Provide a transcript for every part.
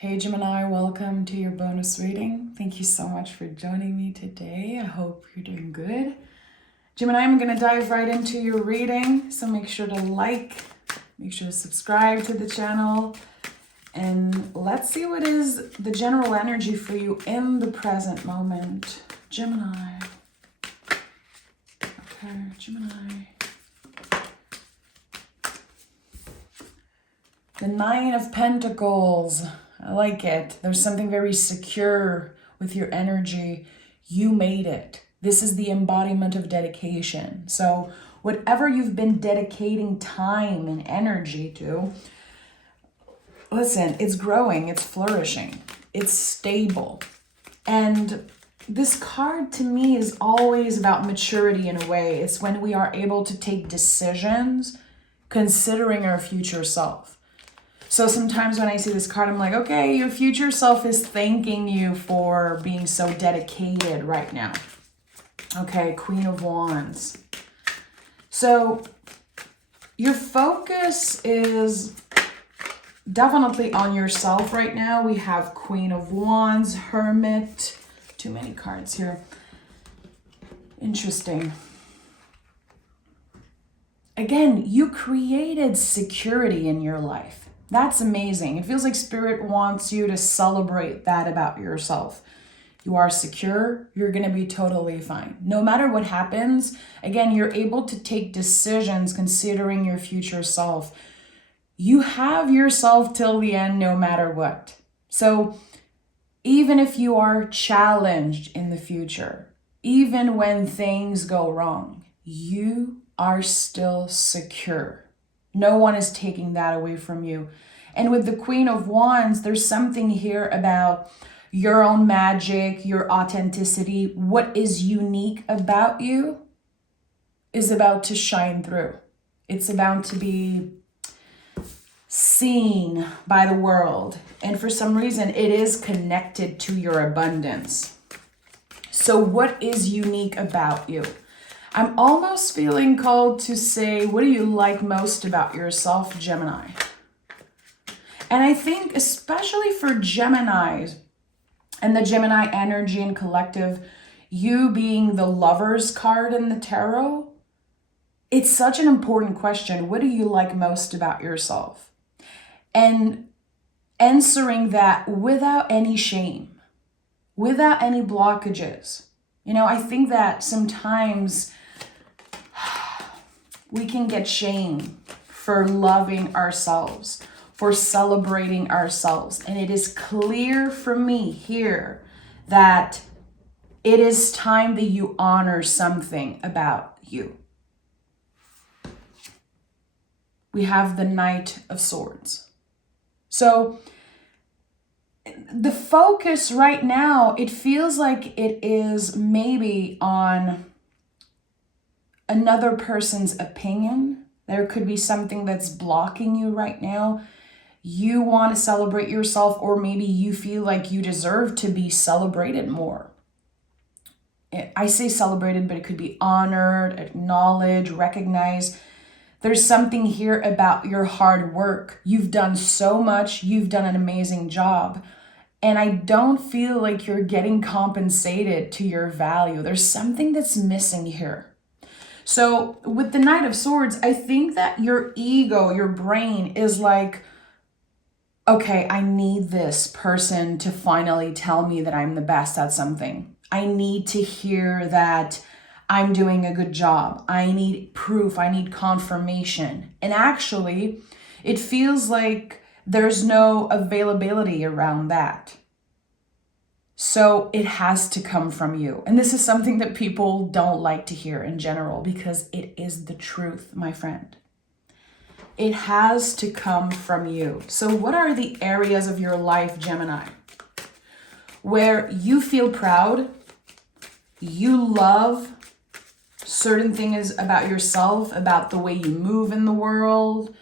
Hey Gemini, welcome to your bonus reading. Thank you so much for joining me today. I hope you're doing good. Gemini, I'm going to dive right into your reading, so make sure to make sure to subscribe to the channel, and let's see what is the general energy for you in the present moment. Gemini. Okay, Gemini. The Nine of Pentacles. I like it. There's something very secure with your energy. You made it. This is the embodiment of dedication. So whatever you've been dedicating time and energy to, listen, it's growing, it's flourishing, it's stable. And this card to me is always about maturity in a way. It's when we are able to take decisions considering our future self. So sometimes when I see this card, I'm like, okay, your future self is thanking you for being so dedicated right now. Okay, Queen of Wands. So your focus is definitely on yourself right now. We have Queen of Wands, Hermit. Too many cards here. Interesting. Again, you created security in your life. That's amazing. It feels like Spirit wants you to celebrate that about yourself. You are secure. You're going to be totally fine. No matter what happens, again, you're able to take decisions considering your future self. You have yourself till the end no matter what. So even if you are challenged in the future, even when things go wrong, you are still secure. No one is taking that away from you. And with the Queen of Wands, there's something here about your own magic, your authenticity. What is unique about you is about to shine through. It's about to be seen by the world. And for some reason, it is connected to your abundance. So what is unique about you? I'm almost feeling called to say, what do you like most about yourself, Gemini? And I think especially for Geminis and the Gemini energy and collective, you being the Lover's card in the tarot, it's such an important question. What do you like most about yourself? And answering that without any shame, without any blockages. You know, I think that sometimes we can get shame for loving ourselves, for celebrating ourselves. And it is clear for me here that it is time that you honor something about you. We have the Knight of Swords. So the focus right now, it feels like it is maybe on another person's opinion. There could be something that's blocking you right now. You want to celebrate yourself, or maybe you feel like you deserve to be celebrated more. I say celebrated, but it could be honored, acknowledged, recognized. There's something here about your hard work. You've done so much. You've done an amazing job. And I don't feel like you're getting compensated to your value. There's something that's missing here. So with the Knight of Swords, I think that your ego, your brain is like, okay, I need this person to finally tell me that I'm the best at something. I need to hear that I'm doing a good job. I need proof. I need confirmation. And actually, it feels like there's no availability around that. So it has to come from you. And this is something that people don't like to hear in general, because it is the truth, my friend. It has to come from you. So what are the areas of your life, Gemini, where you feel proud, you love certain things about yourself, about the way you move in the world,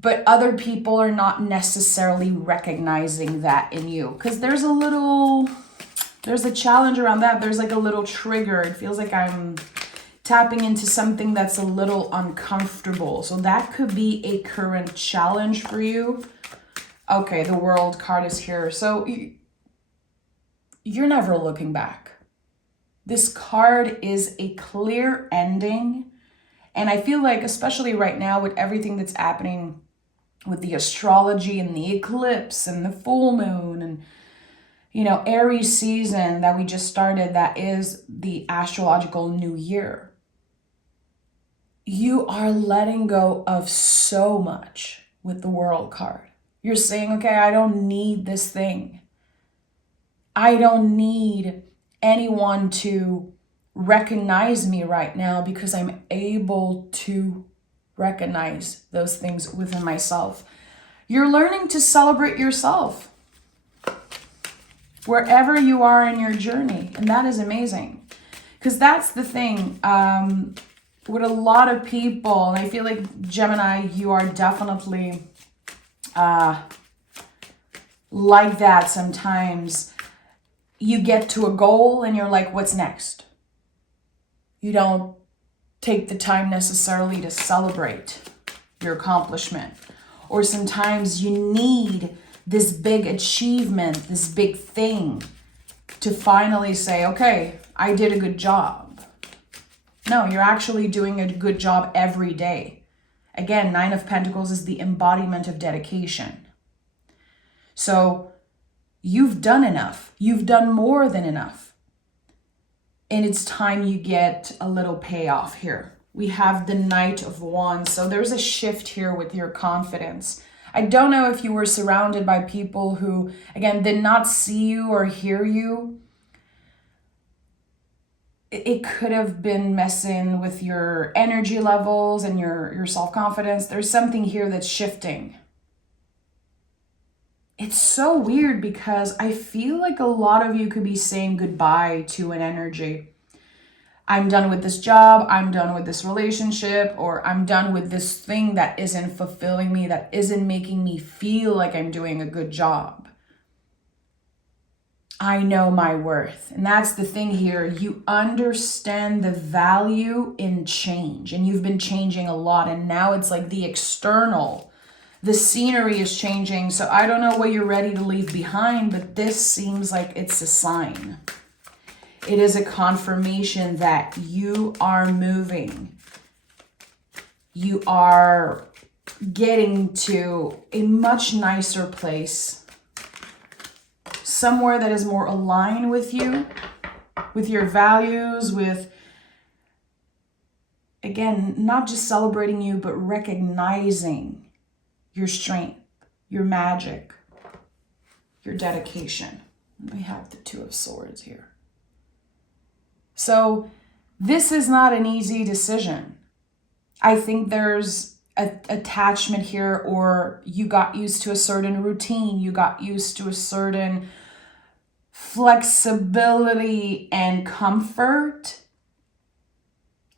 but other people are not necessarily recognizing that in you? Because there's a challenge around that. There's like a little trigger. It feels like I'm tapping into something that's a little uncomfortable. So that could be a current challenge for you. Okay, the World card is here. So you're never looking back. This card is a clear ending. And I feel like, especially right now with everything that's happening with the astrology and the eclipse and the full moon and, Aries season that we just started, that is the astrological new year. You are letting go of so much with the World card. You're saying, okay, I don't need this thing. I don't need anyone to recognize me right now because I'm able to recognize those things within myself. You're learning to celebrate yourself wherever you are in your journey. And that is amazing. Because that's the thing with a lot of people, and I feel like Gemini, you are definitely like that sometimes. You get to a goal and you're like, what's next? You don't take the time necessarily to celebrate your accomplishment. Or sometimes you need this big achievement, this big thing to finally say, okay, I did a good job. No, you're actually doing a good job every day. Again, 9 of Pentacles is the embodiment of dedication. So you've done enough. You've done more than enough. And it's time you get a little payoff here. We have the Knight of Wands. So there's a shift here with your confidence. I don't know if you were surrounded by people who, again, did not see you or hear you. It could have been messing with your energy levels and your self-confidence. There's something here that's shifting. It's so weird because I feel like a lot of you could be saying goodbye to an energy. I'm done with this job, I'm done with this relationship, or I'm done with this thing that isn't fulfilling me, that isn't making me feel like I'm doing a good job. I know my worth. And that's the thing here. You understand the value in change, and you've been changing a lot. And now it's like the external, the scenery is changing. So I don't know what you're ready to leave behind, but this seems like it's a sign. It is a confirmation that you are moving. You are getting to a much nicer place. Somewhere that is more aligned with you, with your values, with, again, not just celebrating you, but recognizing your strength, your magic, your dedication. We have the Two of Swords here. So this is not an easy decision. I think there's an attachment here, or you got used to a certain routine. You got used to a certain flexibility and comfort.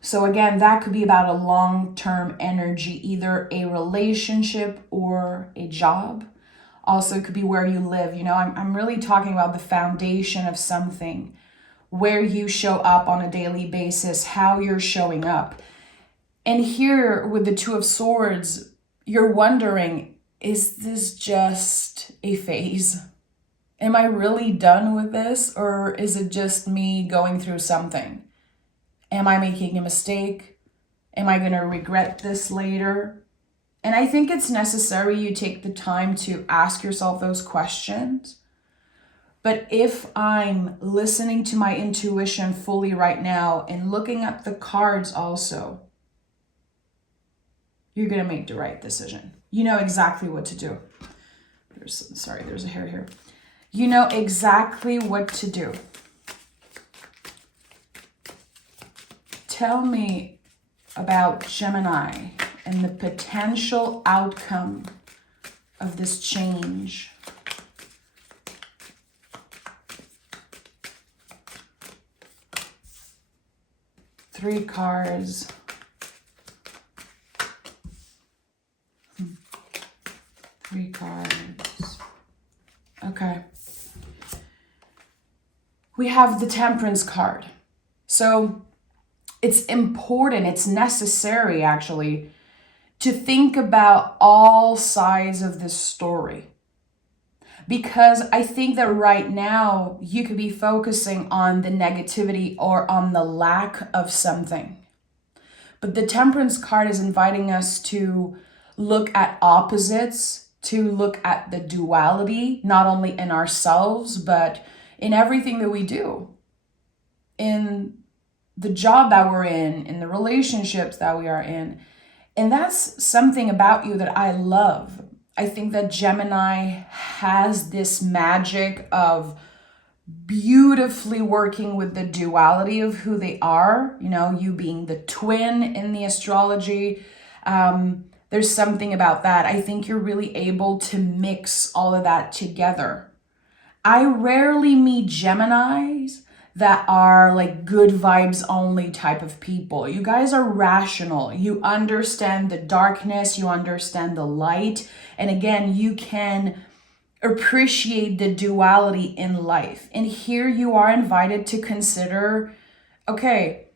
So again, that could be about a long-term energy, either a relationship or a job. Also, it could be where you live. I'm really talking about the foundation of something, where you show up on a daily basis, how you're showing up. And here with the Two of Swords, you're wondering, is this just a phase? Am I really done with this, or is it just me going through something? Am I making a mistake? Am I going to regret this later? And I think it's necessary you take the time to ask yourself those questions. But if I'm listening to my intuition fully right now and looking at the cards also, you're going to make the right decision. You know exactly what to do. There's a hair here. You know exactly what to do. Tell me about Gemini and the potential outcome of this change. Three cards. Three cards. Okay. We have the Temperance card. So it's important, it's necessary actually, to think about all sides of this story. Because I think that right now you could be focusing on the negativity or on the lack of something. But the Temperance card is inviting us to look at opposites, to look at the duality, not only in ourselves, but in everything that we do. In the job that we're in the relationships that we are in. And that's something about you that I love. I think that Gemini has this magic of beautifully working with the duality of who they are, you know, you being the twin in the astrology. There's something about that. I think you're really able to mix all of that together. I rarely meet Geminis that are like good vibes only type of people. You guys are rational. You understand the darkness, you understand the light. And again, you can appreciate the duality in life. And here you are invited to consider, okay,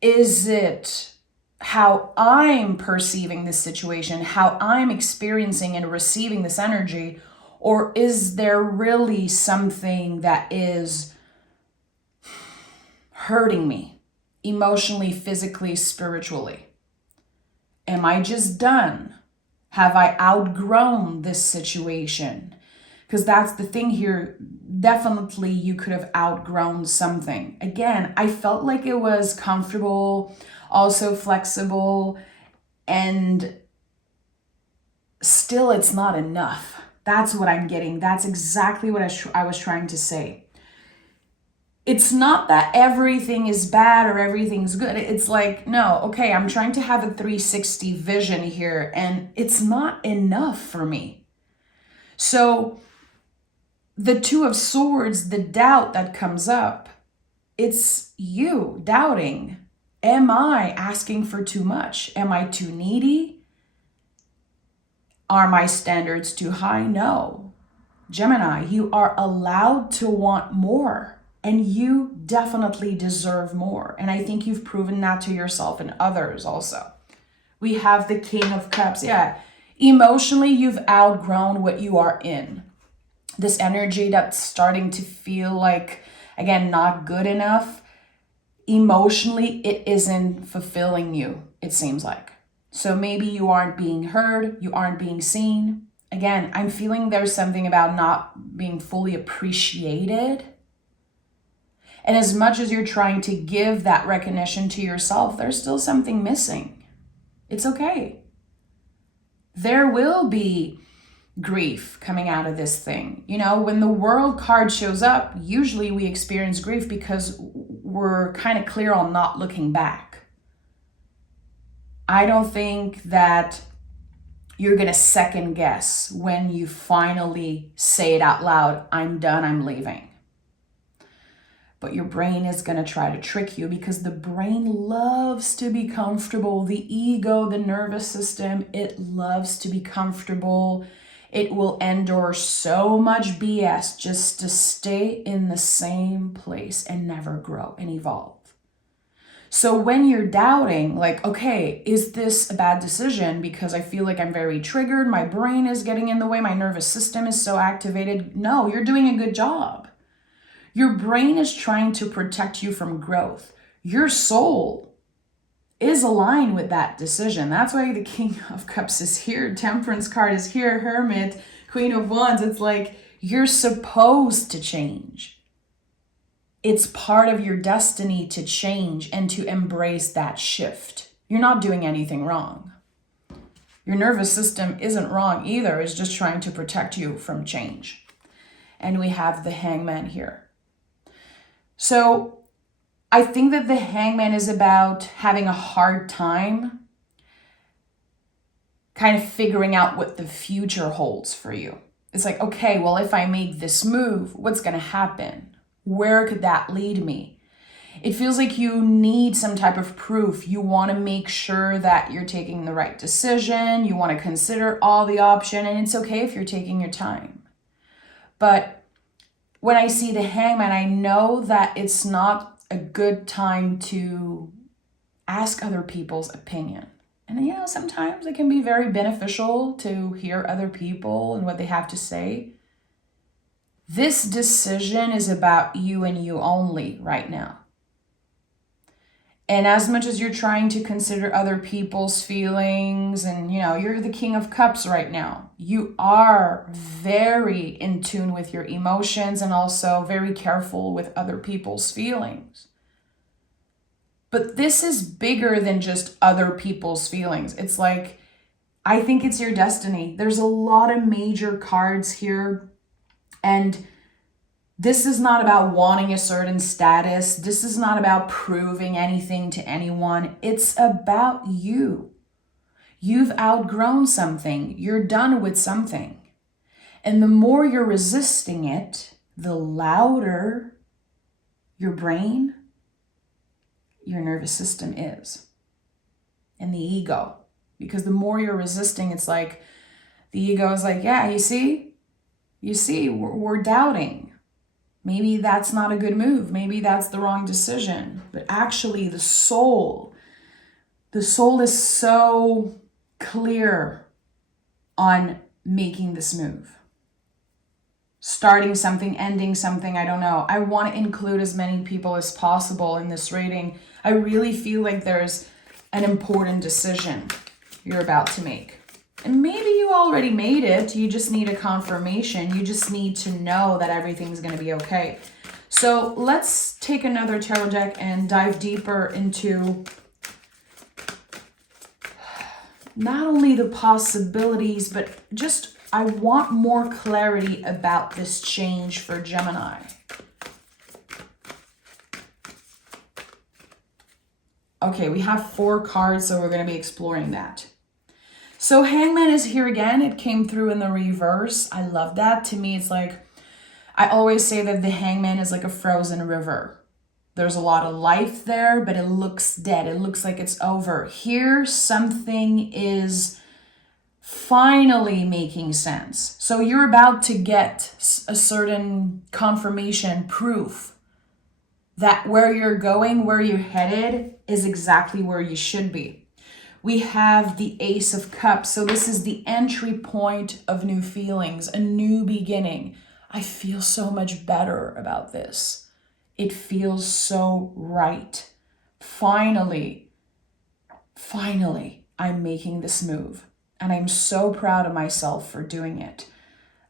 is it how I'm perceiving this situation, how I'm experiencing and receiving this energy, or is there really something that is hurting me emotionally, physically, spiritually? Am I just done? Have I outgrown this situation? Because that's the thing here. Definitely you could have outgrown something. Again, I felt like it was comfortable, also flexible, and still it's not enough. That's what I'm getting. That's exactly what I was trying to say. It's not that everything is bad or everything's good. It's like, no, okay, I'm trying to have a 360 vision here, and it's not enough for me. So the Two of Swords, the doubt that comes up, it's you doubting. Am I asking for too much? Am I too needy? Are my standards too high? No. Gemini, you are allowed to want more. And you definitely deserve more. And I think you've proven that to yourself and others also. We have the King of Cups. Yeah, emotionally, you've outgrown what you are in. This energy that's starting to feel like, again, not good enough. Emotionally, it isn't fulfilling you, it seems like. So maybe you aren't being heard, you aren't being seen. Again, I'm feeling there's something about not being fully appreciated. And as much as you're trying to give that recognition to yourself, there's still something missing. It's okay. There will be grief coming out of this thing. You know, when the World card shows up, usually we experience grief because we're kind of clear on not looking back. I don't think that you're going to second guess when you finally say it out loud, I'm done, I'm leaving. But your brain is going to try to trick you because the brain loves to be comfortable. The ego, the nervous system, it loves to be comfortable. It will endure so much BS just to stay in the same place and never grow and evolve. So when you're doubting, like, okay, is this a bad decision because I feel like I'm very triggered, my brain is getting in the way, my nervous system is so activated. No, you're doing a good job. Your brain is trying to protect you from growth. Your soul is aligned with that decision. That's why the King of Cups is here, Temperance card is here, Hermit, Queen of Wands. It's like you're supposed to change. It's part of your destiny to change and to embrace that shift. You're not doing anything wrong. Your nervous system isn't wrong either. It's just trying to protect you from change. And we have the Hangman here. So I think that the Hangman is about having a hard time kind of figuring out what the future holds for you. It's like, okay, well, if I make this move, what's going to happen? Where could that lead me? It feels like you need some type of proof. You want to make sure that you're taking the right decision. You want to consider all the options, and it's okay if you're taking your time. But when I see the Hangman, I know that it's not a good time to ask other people's opinion. And sometimes it can be very beneficial to hear other people and what they have to say. This decision is about you and you only right now. And as much as you're trying to consider other people's feelings and, you're the King of Cups right now, you are very in tune with your emotions and also very careful with other people's feelings. But this is bigger than just other people's feelings. It's like, I think it's your destiny. There's a lot of major cards here. And this is not about wanting a certain status. This is not about proving anything to anyone. It's about you. You've outgrown something. You're done with something. And the more you're resisting it, the louder your brain, your nervous system is. And the ego. Because the more you're resisting, it's like the ego is like, yeah, you see, we're doubting. Maybe that's not a good move. Maybe that's the wrong decision. But actually, the soul is so clear on making this move. Starting something, ending something, I don't know. I want to include as many people as possible in this reading. I really feel like there's an important decision you're about to make. And maybe you already made it. You just need a confirmation. You just need to know that everything's going to be okay. So let's take another tarot deck and dive deeper into not only the possibilities, but just I want more clarity about this change for Gemini. Okay, we have 4 cards, so we're going to be exploring that. So Hangman is here again. It came through in the reverse. I love that. To me, it's like, I always say that the Hangman is like a frozen river. There's a lot of life there, but it looks dead. It looks like it's over. Here, something is finally making sense. So you're about to get a certain confirmation, proof that where you're going, where you're headed is exactly where you should be. We have the Ace of Cups. So this is the entry point of new feelings, a new beginning. I feel so much better about this. It feels so right. Finally, I'm making this move. And I'm so proud of myself for doing it.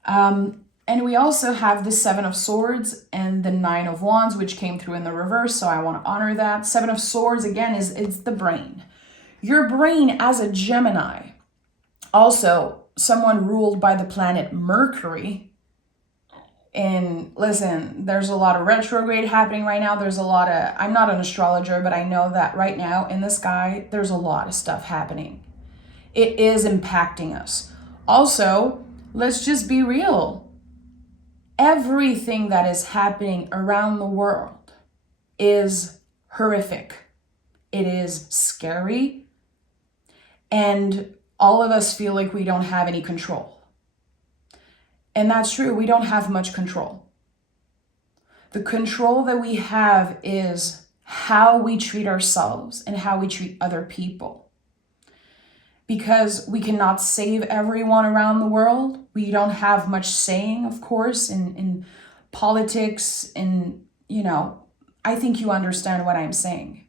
And we also have the 7 of Swords and the 9 of Wands, which came through in the reverse. So I want to honor that. 7 of Swords, again, it's the brain. Your brain as a Gemini, also someone ruled by the planet Mercury. And listen, there's a lot of retrograde happening right now. I'm not an astrologer, but I know that right now in the sky, there's a lot of stuff happening. It is impacting us. Also, let's just be real. Everything that is happening around the world is horrific. It is scary. And all of us feel like we don't have any control. And that's true. We don't have much control. The control that we have is how we treat ourselves and how we treat other people. Because we cannot save everyone around the world. We don't have much saying, of course, in politics. And, I think you understand what I'm saying.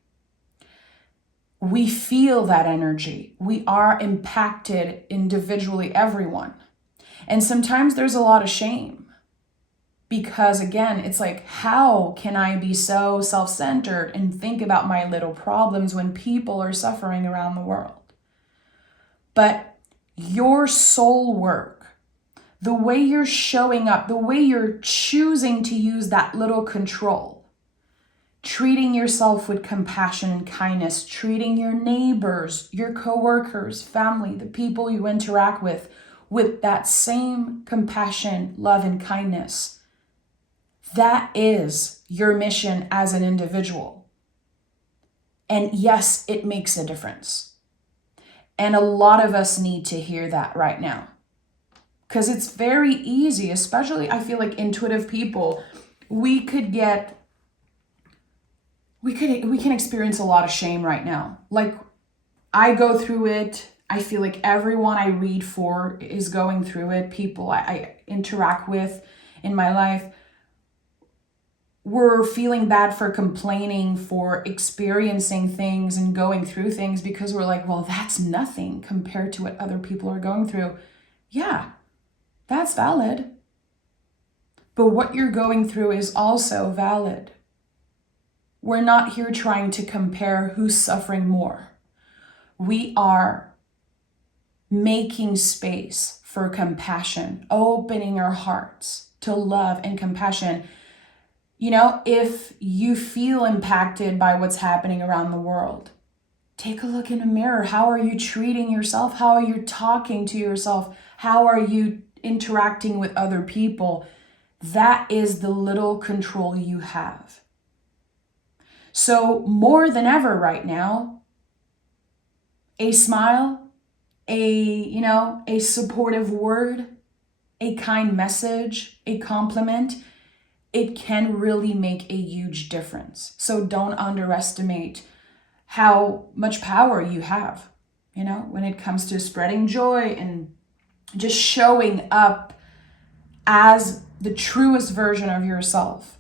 We feel that energy. We are impacted individually, everyone. And sometimes there's a lot of shame. Because again, it's like, how can I be so self-centered and think about my little problems when people are suffering around the world? But your soul work, the way you're showing up, the way you're choosing to use that little control, treating yourself with compassion and kindness, treating your neighbors, your coworkers, family, the people you interact with that same compassion, love, and kindness. That is your mission as an individual. And yes, it makes a difference. And a lot of us need to hear that right now. Because it's very easy, especially I feel like intuitive people, we can experience a lot of shame right now. Like I go through it. I feel like everyone I read for is going through it. People I interact with in my life, we're feeling bad for complaining, for experiencing things and going through things, because we're like, well, that's nothing compared to what other people are going through. Yeah, that's valid. But what you're going through is also valid. We're not here trying to compare who's suffering more. We are making space for compassion, opening our hearts to love and compassion. You know, if you feel impacted by what's happening around the world, take a look in a mirror. How are you treating yourself? How are you talking to yourself? How are you interacting with other people? That is the little control you have. So more than ever right now, a smile, a supportive word, a kind message, a compliment, it can really make a huge difference. So don't underestimate how much power you have, when it comes to spreading joy and just showing up as the truest version of yourself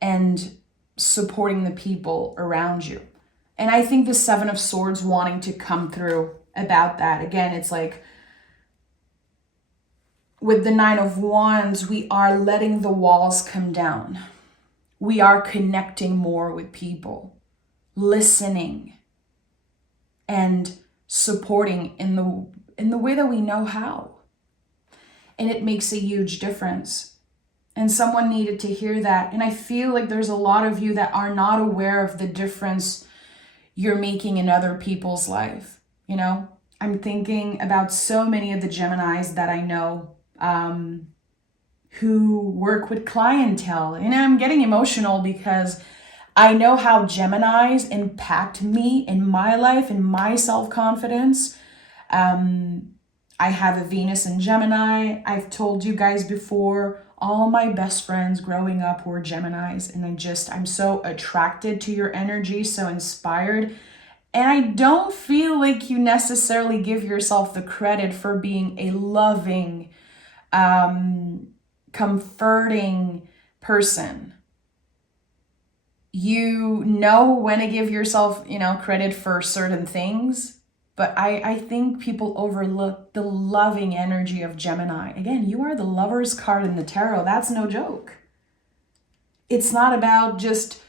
and supporting the people around you. And I think the Seven of Swords wanting to come through about that. Again, it's like with the Nine of Wands, we are letting the walls come down. We are connecting more with people, listening, and supporting in the way that we know how. And it makes a huge difference. And someone needed to hear that. And I feel like there's a lot of you that are not aware of the difference you're making in other people's life. I'm thinking about so many of the Geminis that I know who work with clientele. And I'm getting emotional because I know how Geminis impact me in my life and my self-confidence. I have a Venus in Gemini. I've told you guys before, all my best friends growing up were Geminis, and I'm so attracted to your energy, so inspired. And I don't feel like you necessarily give yourself the credit for being a loving, comforting person. You know when to give yourself, credit for certain things. But I think people overlook the loving energy of Gemini. Again, you are the Lover's card in the tarot. That's no joke. It's not about just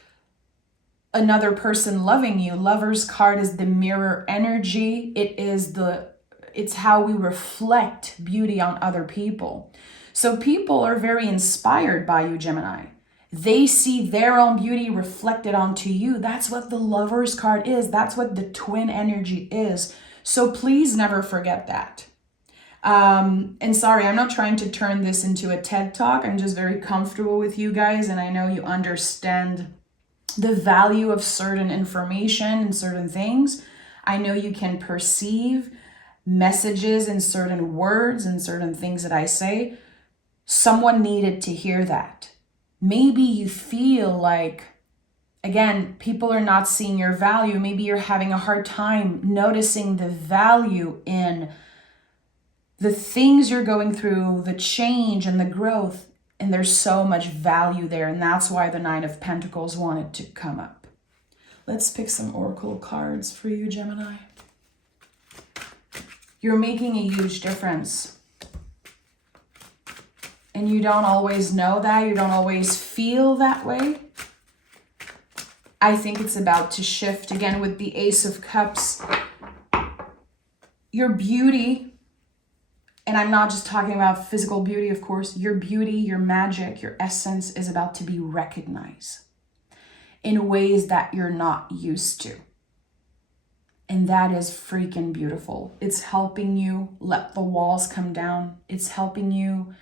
another person loving you. Lover's card is the mirror energy. It's how we reflect beauty on other people. So people are very inspired by you, Gemini. They see their own beauty reflected onto you. That's what the Lover's card is. That's what the twin energy is. So please never forget that. And sorry, I'm not trying to turn this into a TED Talk. I'm just very comfortable with you guys, and I know you understand the value of certain information and certain things. I know you can perceive messages in certain words and certain things that I say. Someone needed to hear that. Maybe you feel like, again, people are not seeing your value. Maybe you're having a hard time noticing the value in the things you're going through, the change and the growth. And there's so much value there. And that's why the Nine of Pentacles wanted to come up. Let's pick some oracle cards for you, Gemini. You're making a huge difference. And you don't always know that. You don't always feel that way. I think it's about to shift again with the Ace of Cups. Your beauty, and I'm not just talking about physical beauty, of course, your beauty, your magic, your essence is about to be recognized in ways that you're not used to. And that is freaking beautiful. It's helping you let the walls come down. It's helping you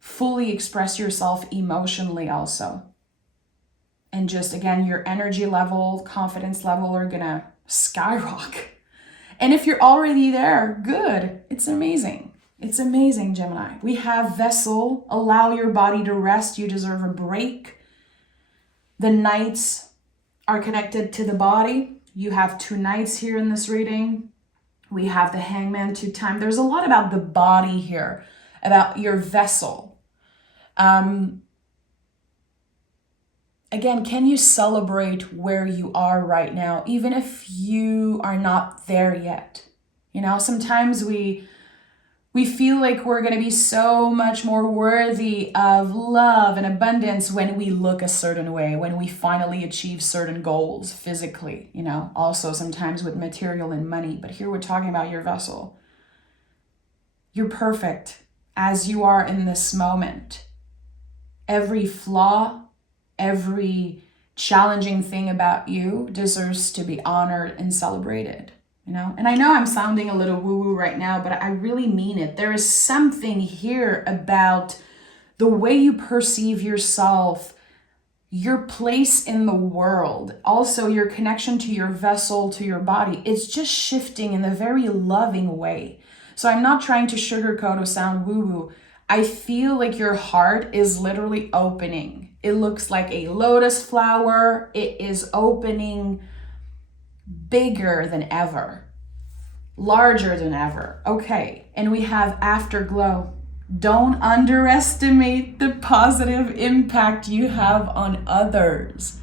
fully express yourself emotionally also. And just, again, your energy level, confidence level are gonna skyrocket. And if you're already there, good. It's amazing. It's amazing, Gemini. We have Vessel, allow your body to rest. You deserve a break. The Knights are connected to the body. You have 2 knights here in this reading. We have the Hangman, 2 times. There's a lot about the body here, about your vessel. Again, can you celebrate where you are right now, even if you are not there yet? You know, sometimes we feel like we're going to be so much more worthy of love and abundance when we look a certain way, when we finally achieve certain goals physically, you know, also sometimes with material and money. But here we're talking about your vessel. You're perfect as you are in this moment. Every flaw, every challenging thing about you deserves to be honored and celebrated, you know? And I know I'm sounding a little woo-woo right now, but I really mean it. There is something here about the way you perceive yourself, your place in the world, also your connection to your vessel, to your body. It's just shifting in a very loving way. So I'm not trying to sugarcoat or sound woo-woo. I feel like your heart is literally opening. It looks like a lotus flower. It is opening bigger than ever, larger than ever. Okay, and we have afterglow. Don't underestimate the positive impact you have on others.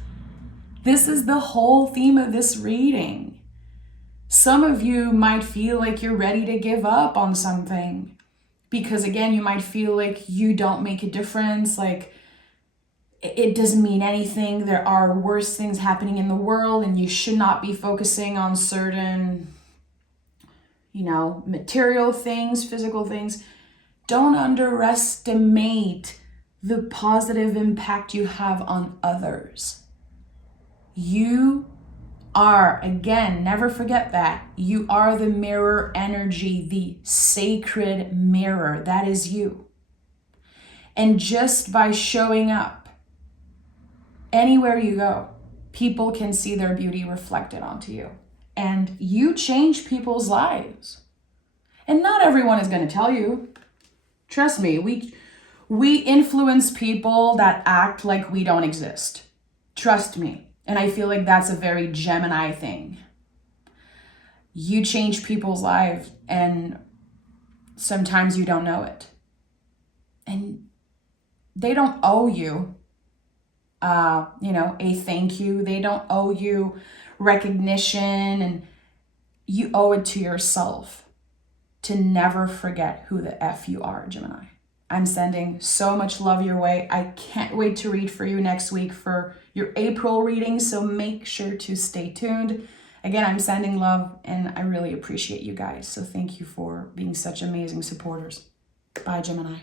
This is the whole theme of this reading. Some of you might feel like you're ready to give up on something because, again, you might feel like you don't make a difference, like it doesn't mean anything. There are worse things happening in the world and you should not be focusing on certain, you know, material things, physical things. Don't underestimate the positive impact you have on others. You are, again, never forget that. You are the mirror energy, the sacred mirror. That is you. And just by showing up anywhere you go, people can see their beauty reflected onto you. And you change people's lives. And not everyone is going to tell you. Trust me, we influence people that act like we don't exist. Trust me. And I feel like that's a very Gemini thing. You change people's lives and sometimes you don't know it. And they don't owe you, a thank you. They don't owe you recognition, and you owe it to yourself to never forget who the F you are, Gemini. I'm sending so much love your way. I can't wait to read for you next week for your April reading, so make sure to stay tuned. Again, I'm sending love, and I really appreciate you guys. So thank you for being such amazing supporters. Bye, Gemini.